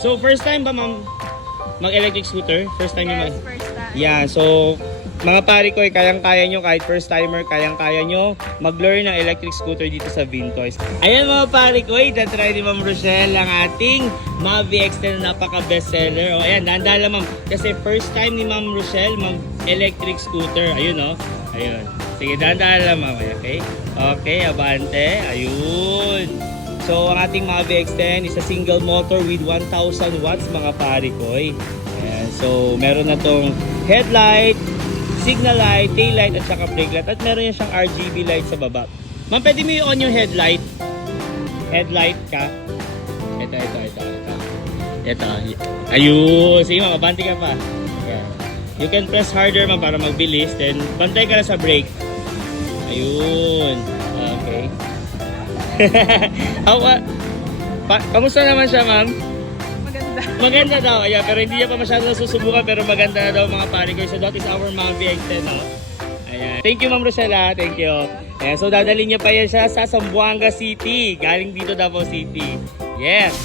So first time ba ma'am mag-electric scooter? First time Yes, yung first time. Yeah, so mga pare ko, kayang-kaya nyo kahit first timer, kayang-kaya nyo mag-learn ng electric scooter dito sa Vintoys. Ayan mga pare ko, itatry ni Ma'am Rochelle ang ating Mavi X10 na napaka-bestseller. O ayan, dahan-dahan lang ma'am. Kasi first time ni Ma'am Rochelle mag-electric scooter. Ayun o. Ayun. Sige, dahan-dahan lang ma'am. Okay? Okay, abante. Ayun. So, ang ating Mavi X10 is a single motor with 1,000 watts mga pare ko. Ayan. So, meron na tong headlight, signal light, tail light at saka brake light. At meron yan siyang RGB light sa baba. Ma'am, pwede mo i-on yung headlight? Headlight ka? Ito. Ayun. Sige ma'am, abante ka pa. Yeah. You can press harder ma'am para magbilis. Then, bantay ka na sa brake. Ayun. Okay. Kamusta naman siya ma'am? Maganda. Maganda daw, ayan, pero hindi niya pa masyado nasusubukan, pero maganda na daw mga pare ko. So that is our Mavi X10, no? Ayan. Thank you Ma'am Rochelle, thank you. Ayan, so dadalhin niya pa yan siya sa Zamboanga City, galing dito Davao City. Yes!